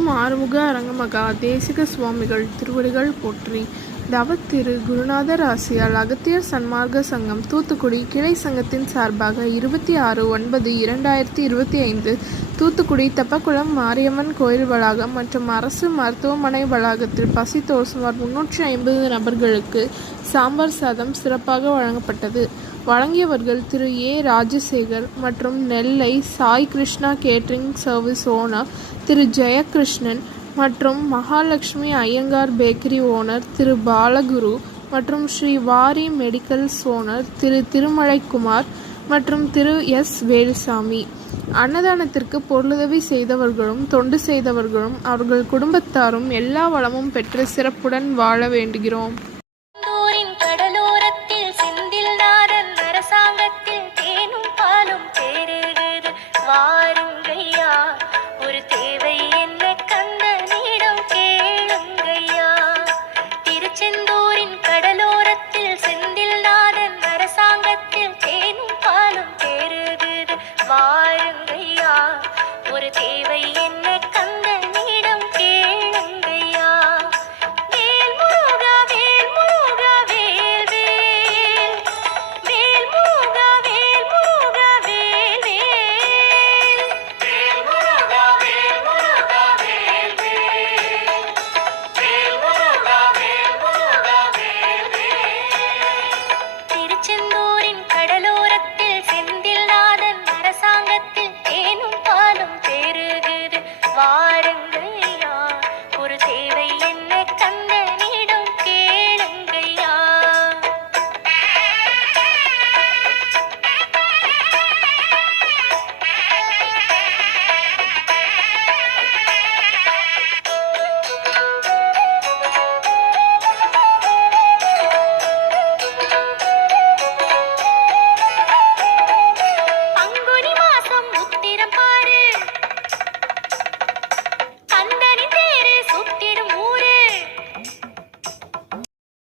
ஓம் ஆறுமுக அரங்கமகா தேசிக சுவாமிகள் திருவடிகள் போற்றி. தவத்திரு குருநாதர் ஆசியால் அகத்தியர் சன்மார்க்க சங்கம் தூத்துக்குடி கிளை சங்கத்தின் சார்பாக 26/9/2025 தூத்துக்குடி தெப்பக்குளம் மாரியம்மன் கோயில் வளாகம் மற்றும் அரசு மருத்துவமனை வளாகத்தில் பசித்தோர் சுமார் 350 நபர்களுக்கு சாம்பார் சாதம் சிறப்பாக வழங்கப்பட்டது. வழங்கியவர்கள் திரு ஏ. ராஜசேகர் மற்றும் Nellai Sai Krishna catering service owner Thiru Jayakrishnan மற்றும் மகாலட்சுமி ஐயங்கார் பேக்கரி ஓனர் திரு பாலகுரு மற்றும் ஸ்ரீ வாரி மெடிக்கல்ஸ் ஓனர் திரு திருமலைக்குமார் மற்றும் திரு எஸ். வேலுசாமி. அன்னதானத்திற்கு பொருளுதவி செய்தவர்களும் தொண்டு செய்தவர்களும் அவர்கள் குடும்பத்தாரும் எல்லா வளமும் பெற்று சிறப்புடன் வாழ வேண்டுகிறோம்.